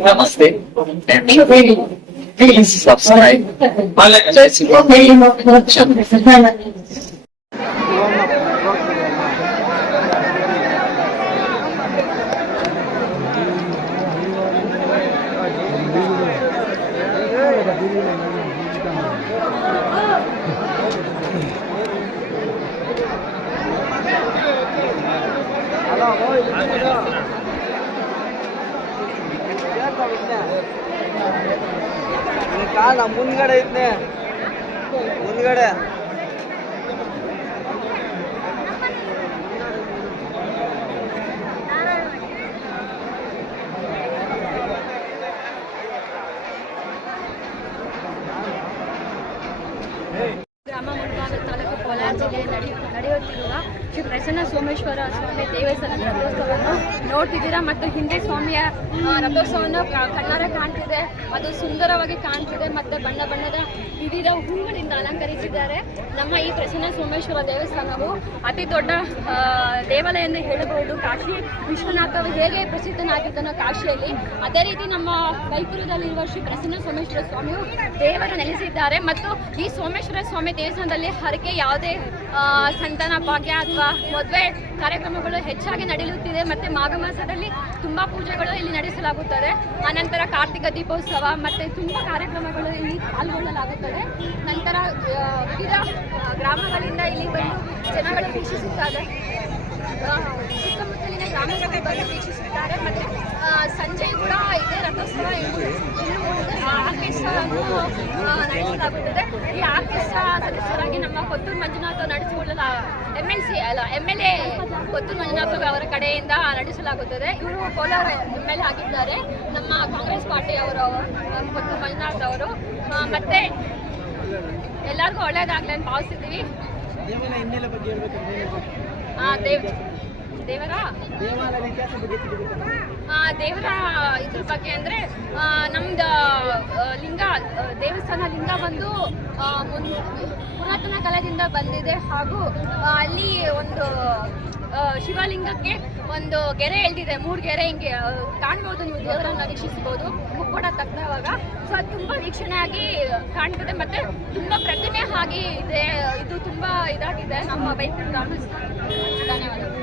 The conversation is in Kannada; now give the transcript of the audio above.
Namaste. And please subscribe. Hello, boy. ಕಾಲ ಮುಂದ್ಗಡೆ ಐತ್ನೆ ಮುಂದ್ಗಡೆ ಗ್ರಾಮ ಮುಳಬಾಗ ತಾಲೂಕು ಕೋಲಾರ ಜಿಲ್ಲೆ ನಡೆಯು ನಡೆಯುತ್ತಿರುವ ಶ್ರೀ ಪ್ರಸನ್ನ ಸೋಮೇಶ್ವರ ಸ್ವಾಮಿ ದೇವಸ್ಥಾನದ ರಥೋತ್ಸವವನ್ನು ನೋಡ್ತಿದ್ದೀರಾ? ಮತ್ತು ಹಿಂದೆ ಸ್ವಾಮಿಯ ರಥೋತ್ಸವವನ್ನು ಕಣ್ಣಾರ ಕಾಣ್ತಿದೆ, ಅದು ಸುಂದರವಾಗಿ ಕಾಣ್ತಿದೆ, ಮತ್ತು ಬಣ್ಣ ಬಣ್ಣದ ವಿವಿಧ ಹೂಗಳಿಂದ ಅಲಂಕರಿಸಿದ್ದಾರೆ. ನಮ್ಮ ಈ ಪ್ರಸನ್ನ ಸೋಮೇಶ್ವರ ದೇವಸ್ಥಾನವು ಅತಿ ದೊಡ್ಡ ದೇವಾಲಯ ಎಂದು ಹೇಳಬಹುದು. ಕಾಶಿ ವಿಶ್ವನಾಥ ಹೇಗೆ ಪ್ರಸಿದ್ಧನಾಗಿದ್ದನೋ ಕಾಶಿಯಲ್ಲಿ, ಅದೇ ರೀತಿ ನಮ್ಮ ಕೈಪುರದಲ್ಲಿರುವ ಶ್ರೀ ಪ್ರಸನ್ನ ಸೋಮೇಶ್ವರ ಸ್ವಾಮಿಯು ದೇವರು ನೆಲೆಸಿದ್ದಾರೆ. ಮತ್ತು ಈ ಸೋಮೇಶ್ವರ ಸ್ವಾಮಿ ದೇವಸ್ಥಾನದಲ್ಲಿ ಹರಕೆ ಯಾವುದೇ ಸಂತಾನ ಭಾಗ್ಯ ಅಥವಾ ಮದುವೆ ಕಾರ್ಯಕ್ರಮಗಳು ಹೆಚ್ಚಾಗಿ ನಡೆಯುತ್ತಿದೆ. ಮತ್ತು ಮಾಘ ಮಾಸದಲ್ಲಿ ತುಂಬ ಪೂಜೆಗಳು ಇಲ್ಲಿ ನಡೆಸಲಾಗುತ್ತದೆ. ಅನಂತರ ಕಾರ್ತಿಕ ದೀಪೋತ್ಸವ, ಮತ್ತು ತುಂಬ ಕಾರ್ಯಕ್ರಮಗಳು ಇಲ್ಲಿ ಪಾಲ್ಗೊಳ್ಳಲಾಗುತ್ತದೆ. ನಂತರ ವಿವಿಧ ಗ್ರಾಮಗಳಿಂದ ಇಲ್ಲಿ ಬಂದು ಜನಗಳು ವೀಕ್ಷಿಸುತ್ತಾರೆ. ಸುತ್ತಮುತ್ತಲಿನ ಗ್ರಾಮಗಳು ಬಂದು ವೀಕ್ಷಿಸುತ್ತಾರೆ. ಮತ್ತು ಸಂಜೆ ಕೂಡ ಇದೇ ರಥೋತ್ಸವ ಮುಂದೆ ಆರ್ಕೆಸ್ಟ್ರಾವನ್ನು ಆ, ನಡೆಸಲಾಗುತ್ತದೆ ಈ ಆರ್ಕೆಸ್ಟ್ರಾ ಸದಸ್ಯರಾಗಿ ನಮ್ಮ ಕೊತ್ತೂರು ಮಂಜುನಾಥ್ ನಡೆಸಿಕೊಳ್ಳಲ ಎಂ ಎಲ್ ಸಿ ಅಲ್ಲ M L A Kothur Manjunath ಅವರ ಕಡೆಯಿಂದ ನಡೆಸಲಾಗುತ್ತದೆ. ಇವರು ಕೋಲಾರ ಎಂ ಎಲ್ ಎ ಆಗಿದ್ದಾರೆ. ನಮ್ಮ ಕಾಂಗ್ರೆಸ್ ಪಾರ್ಟಿಯವರು ಕೊತ್ತೂರು ಮಂಜುನಾಥ್ ಅವರು. ಮತ್ತೆ ಎಲ್ಲರಿಗೂ ಒಳ್ಳೇದಾಗಲಿ ಅಂತ ಭಾವಿಸಿದ್ದೀವಿ ದೇವ್ ದೇವರ? ದೇವರ ಇದ್ರ ಬಗ್ಗೆ ಅಂದ್ರೆ ನಮ್ದು ದೇವಸ್ಥಾನ ಲಿಂಗ ಬಂದು ಪುರಾತನ ಕಾಲದಿಂದ ಬಂದಿದೆ. ಹಾಗೂ ಅಲ್ಲಿ ಒಂದು ಶಿವಲಿಂಗಕ್ಕೆ ಒಂದು ಗೆರೆ ಎಳ್ದಿದೆ. ಮೂರು ಗೆರೆ ಹಿಂಗೆ ಕಾಣ್ಬೋದು ನೀವು ದೇವರನ್ನ ವೀಕ್ಷಿಸ್ಬೋದು ಮುಕ್ಕೋಡ ತಕ್ಕವಾಗ ಸೊ ಅದು ತುಂಬ ವೀಕ್ಷಣೆಯಾಗಿ ಕಾಣ್ತದೆ. ಮತ್ತೆ ತುಂಬ ಪ್ರತಿಮೆ ಆಗಿ ಇದೆ. ಇದು ತುಂಬ ಇದಾಗಿದೆ. ನಮ್ಮ ಬೈಕ್ ಧನ್ಯವಾದಗಳು.